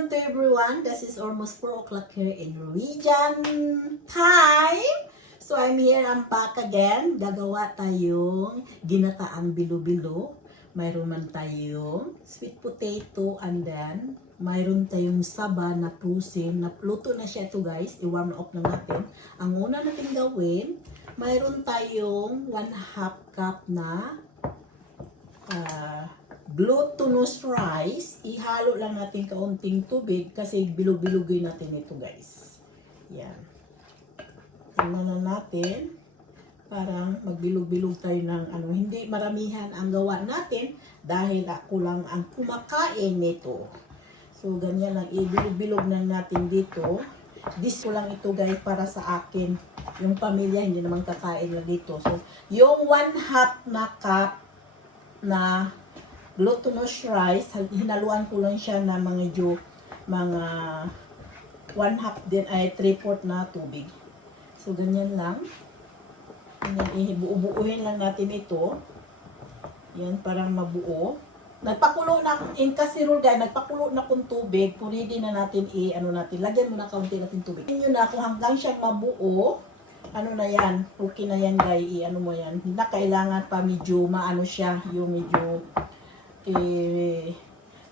afternoon to everyone. This is almost 4 o'clock here in Norwegian time. So I'm here, I'm back again. Gagawa tayong ginataang bilo-bilo. Mayroon man tayong sweet potato and then mayroon tayong saba na prusin. Luto na siya ito guys. I-warm up na natin. Ang una natin gawin, mayroon tayong 1/2 cup na glutinous rice. Ihalo lang natin kaunting tubig kasi bilog-bilogin natin ito guys. Yan. Tingnan na natin. Parang magbilog-bilog tayo ng hindi maramihan ang gawa natin dahil ako lang ang kumakain nito. So ganyan lang, ibilog-bilog na natin dito. This ko lang ito guys para sa akin. Yung pamilya hindi naman kakain na dito. So yung 1/2 na cup na glutinous rice, hinaluan ko lang siya na mga 1/2 din ay 3/4 na tubig. So ganyan lang. Ibuo-buuhin lang natin ito. Yan, parang mabuo. Nagpakulo na in casserole guys, nagpakulo na kung tubig. Pwede na natin lagyan mo na kaunti natin tubig. Yun na kung hanggang siyang mabuo, na yan, okay na yan guys, mo yan. Hindi na kailangan pa medyo maano siya, yung medyo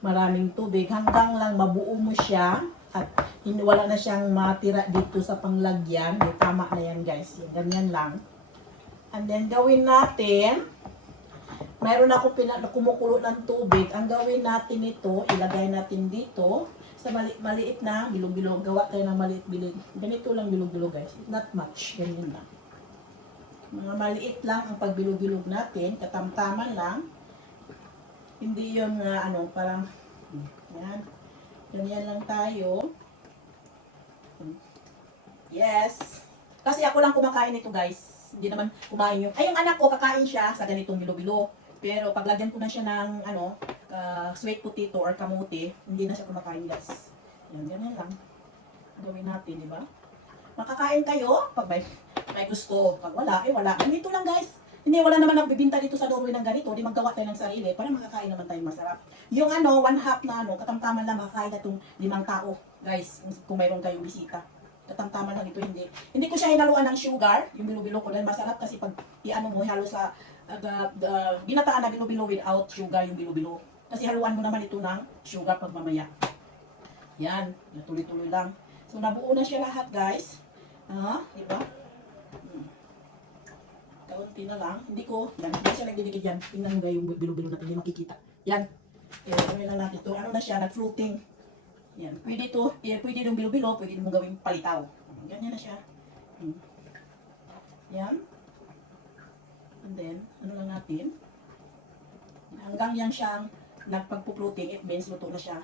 maraming tubig. Hanggang lang mabuo mo siya at wala na siyang matira dito sa panglagyan. Tama na yan guys, ganyan lang. And then gawin natin, mayroon ako kumukulo ng tubig. Ang gawin natin ito, ilagay natin dito sa maliit na bilog-bilog. Gawa tayo ng maliit-bilog. Ganito lang bilog-bilog guys. Not much. Ganyan lang. Mga maliit lang ang pagbilog-bilog natin. Katamtaman lang. Hindi yun parang yan. Ganyan lang tayo. Yes. Kasi ako lang kumakain nito guys. Hindi naman kumain yung anak ko kakain siya sa ganitong bilo-bilo. Pero paglagyan ko na siya ng sweet potato or kamote, hindi na siya kumakain guys. Yan, ganyan lang. Gawin natin, di ba? Makakain kayo pag may gusto. Pag wala, wala. Ganito lang guys. Hindi, wala naman nagbibinta dito sa Norway ng ganito. Di maggawa tayo ng sarili para makakain naman tayo masarap. Yung 1/2 na katamtaman lang makakain na itong 5 tao. Guys, kung mayroon kayong bisita. Katamtaman lang ito, hindi ko siya hinaluan ng sugar, yung bilo-bilo ko dahil masarap kasi pag mo halo sa ginataan na bilo-bilo without sugar yung bilo-bilo. Kasi haluan mo naman ito ng sugar pag mamaya. Yan, tuloy-tuloy lang. So nabuo na siya lahat guys. Diba? Kaunti na lang. Hindi siya nagdidikit yan. Tingnan mo yung bilo-bilo natin, hindi makikita. Yan. Gawin lang natin ito. Na siya, nag-floating. Yan. Pwede ito, pwede yung bilo-bilo, pwede mo gawing palitaw. Ganyan na siya. Yan. And then, lang natin. Hanggang yan siyang nagpagpupluting, it means luto na siya.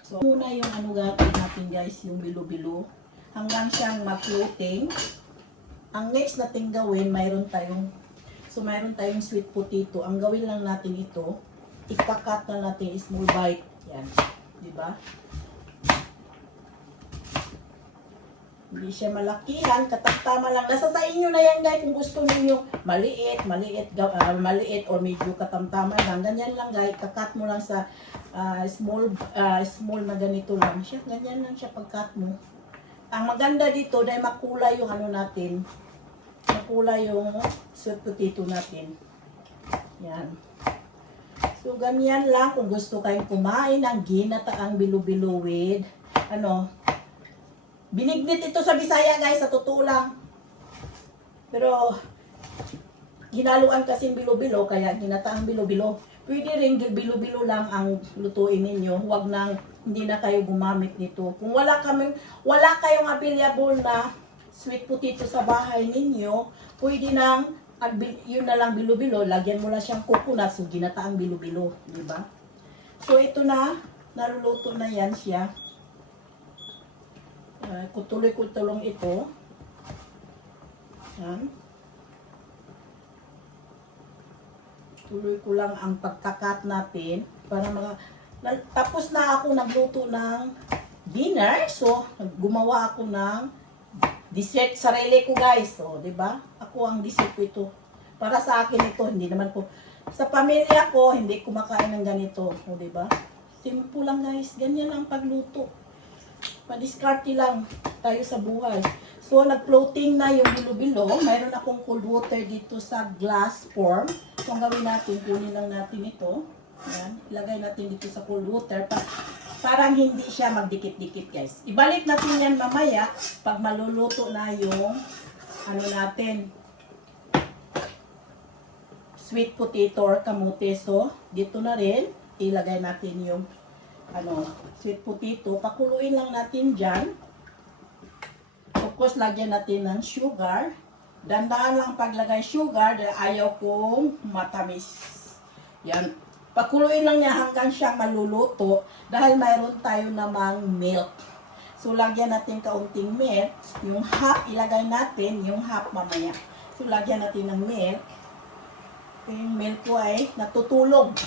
So, muna yung gagawin natin guys, yung bilo-bilo. Hanggang siyang mag-floating. Ang next natin gawin, mayroon tayong sweet potato. Ang gawin lang natin ito, ikakat na natin small bite. Yan. Diba? Hindi siya malakihan, katamtama lang. Nasa sa inyo na yan guys kung gusto niyo maliit or medyo katamtama lang. Ganyan lang guys, kakat mo lang sa small na ganito lang siya. Ganyan lang siya pagkat mo. Ang maganda dito dahil makulay yung natin. Makulay yung sweet potato natin. Yan. So ganyan lang kung gusto kayong kumain ng ginataang bilo-bilo with binignit ito sa Bisaya guys, sa totoo lang. Pero hinaluan kasing bilo-bilo, kaya ginataang bilo-bilo. Pwede rin bilo-bilo lang ang lutuin ninyo. Huwag hindi na kayo gumamit nito. Kung wala kayong available na sweet potato sa bahay ninyo, pwede yun na lang bilo-bilo. Lagyan mo lang siyang coconut, so ginataang bilo-bilo. Diba? So ito na, naluluto na yan siya. Kutuloy-kutulong ito. Yan. Tuloy ko lang ang pagkakat natin para tapos na ako nagluto ng dinner. So, gumawa ako ng dessert sarili ko guys. So, 'di ba? Ako ang dessert ko ito. Para sa akin ito, hindi naman ko sa pamilya ko hindi kumakain ng ganito. O, 'di ba? Simple lang guys. Ganyan ang pagluto. Pa-discarte lang tayo sa buhay. So, nag-floating na yung bilo-bilo. Mayroon akong cold water dito sa glass form. So, ang gawin natin, kunin lang natin ito. Ayan, ilagay natin dito sa cold water. Parang hindi siya magdikit-dikit, guys. Ibalik natin yan mamaya pag maluluto na yung ano natin, sweet potato or kamote. So, dito na rin, ilagay natin yung sweet potato. Pakuluin lang natin dyan. Of course, lagyan natin ng sugar. Dandaan lang paglagay sugar dahil ayaw kong matamis. Yan. Pakuluin lang niya hanggang siya maluluto dahil mayroon tayo namang milk. So, lagyan natin kaunting milk. Yung half, ilagay natin. Yung half mamaya. So, lagyan natin ng milk. Yung milk ko ay natutulog.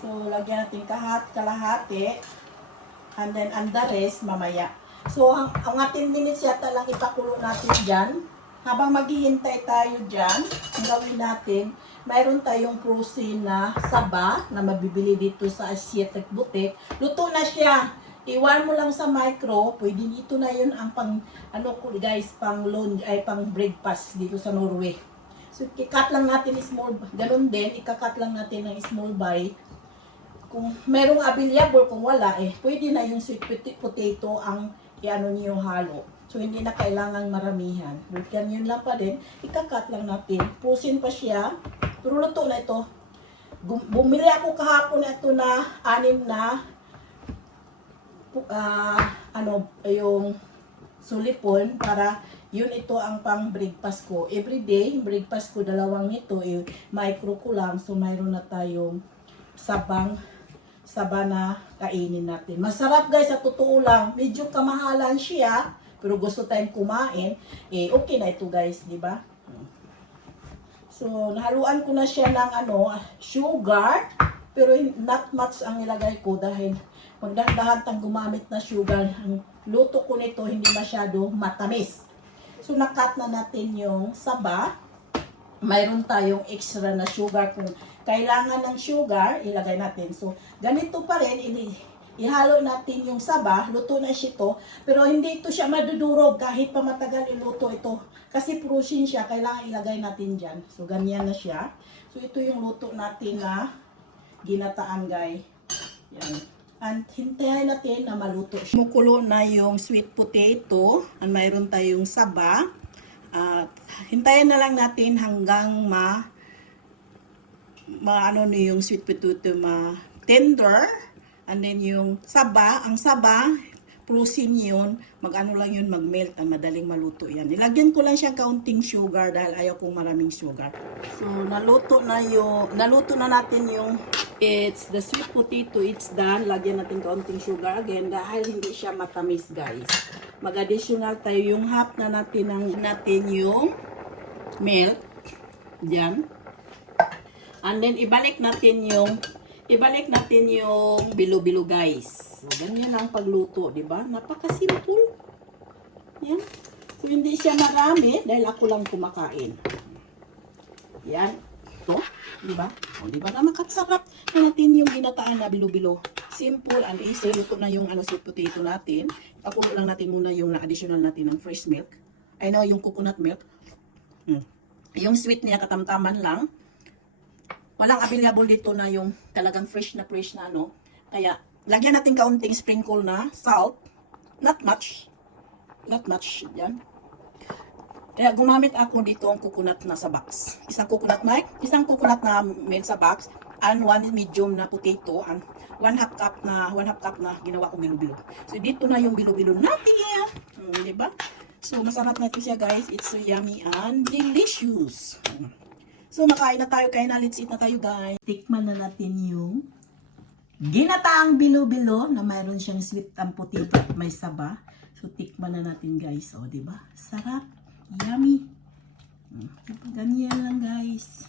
So, lagyan natin kalahati. And then, and the rest, mamaya. So, ang 10 minutes yata lang ipakulo natin dyan. Habang maghihintay tayo dyan, ang gawin natin, mayroon tayong frozen na saba na mabibili dito sa Asiatic Boutique. Luto na siya. Iwan mo lang sa micro. Pwede dito na yun ang pang lunch, pang breakfast dito sa Norway. So, i-cut lang natin small, ganun din, ika-cut lang natin ng small bite. Kung merong available, kung wala, pwede na yung sweet potato ang niyo halo. So, hindi na kailangang maramihan. Yun lang pa din, ika-cut lang natin. Pusin pa siya, pero luto na ito. Bumili ako kahapon na ito na 6 na yung sulipon para yun ito ang pang breakfast ko. Everyday, breakfast ko 2 nito, micro ko lang. So, mayroon na tayong saba na kainin natin. Masarap guys, sa totoo lang. Medyo kamahalan siya, pero gusto tayong kumain. Okay na ito guys, di ba? So, nahaluan ko na siya ng sugar, pero not much ang nilagay ko dahil magdahan tang gumamit na sugar. Ang luto ko nito hindi masyado matamis. So, nakat na natin yung saba. Mayroon tayong extra na sugar. Kung kailangan ng sugar, ilagay natin. So, ganito pa rin, ihalo natin yung saba. Luto na siya ito. Pero hindi ito siya madudurog kahit pa matagal iluto ito. Kasi frozen siya, kailangan ilagay natin dyan. So, ganyan na siya. So, ito yung luto natin na ginataan, guys. Yan. And hintayin natin na maluto siya. Mukulo na yung sweet potato. And mayroon tayong saba. Hintayin na lang natin hanggang yung sweet potato tender. And then yung ang saba, frozen yun, mag-melt, madaling maluto yan. Nilagyan ko lang siyang kaunting sugar dahil ayaw kong maraming sugar. So, naluto na natin yung the sweet potato, it's done. Lagyan natin kaunting sugar again dahil hindi siya matamis, guys. Mag-additional tayo yung half na natin yung milk. Diyan. And then, ibalik natin yung bilo-bilo, guys. So, ganyan ang pagluto, di ba? Napaka-simple. Yan. So, hindi siya marami dahil ako lang kumakain. Yan. Ito, di ba? O, di ba na makasarap na natin yung ginataan na bilo-bilo. Simple and easy. Luto na yung sweet potato natin. Pakulo lang natin muna yung na-additional natin ng fresh milk. Yung coconut milk. Yung sweet niya, katamtaman lang. Walang available dito na yung talagang fresh na Kaya, lagyan natin kaunting sprinkle na salt. Not much. Yan. Kaya gumamit ako dito ang coconut na sa box. Isang coconut na milk sa box. And 1 medium na potato. And 1 half cup na ginawa ko bilo-bilo. So, dito na yung bilo-bilo natin. Diba? So, masarap na ito siya, guys. It's so yummy and delicious. So, makain na tayo. Let's eat na tayo, guys. Tikman na natin yung ginataang bilo-bilo na mayroon siyang sweet and potato at may saba. So, tikman na natin, guys. O, diba? Sarap. Yummy. Ganyan lang, guys.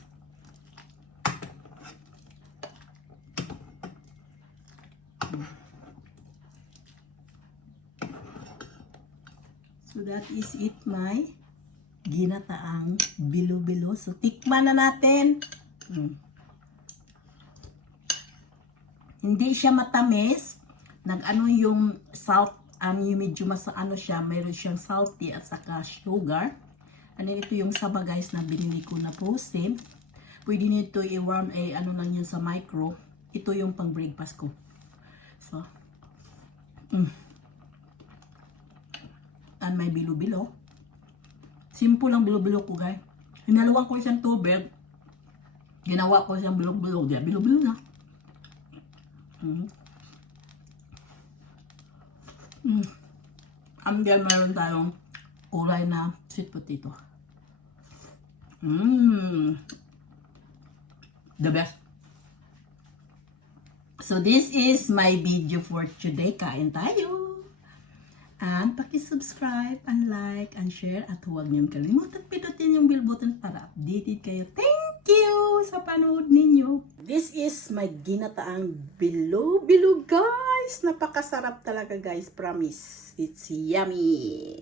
So, that is it, my ginataang bilo-bilo. So, tikman na natin. Hindi siya matamis, nag-ano yung salt, yung medyo mas ano siya, mayroon siyang salty at saka sugar. Ano ito yung saba guys na binili ko na frozen. Pwede nito i-warm ano lang yun sa micro. Ito yung pang breakfast ko. So, and may bilo-bilo. Simple lang bilo-bilo ko guys. Hinaluan ko isang tubig. Ginawa ko siyang bilo-bilo. Diya, bilo-bilo na. And then meron tayong kulay na sweet potato. The best. So this is my video for today. Kain tayo. And paki-subscribe and like and share at huwag niyong kalimutan pindutin yung bell button para updated kayo. Thank you sa panood ninyo. This is my ginataang bilo-bilo guys. Napakasarap talaga guys. Promise. It's yummy.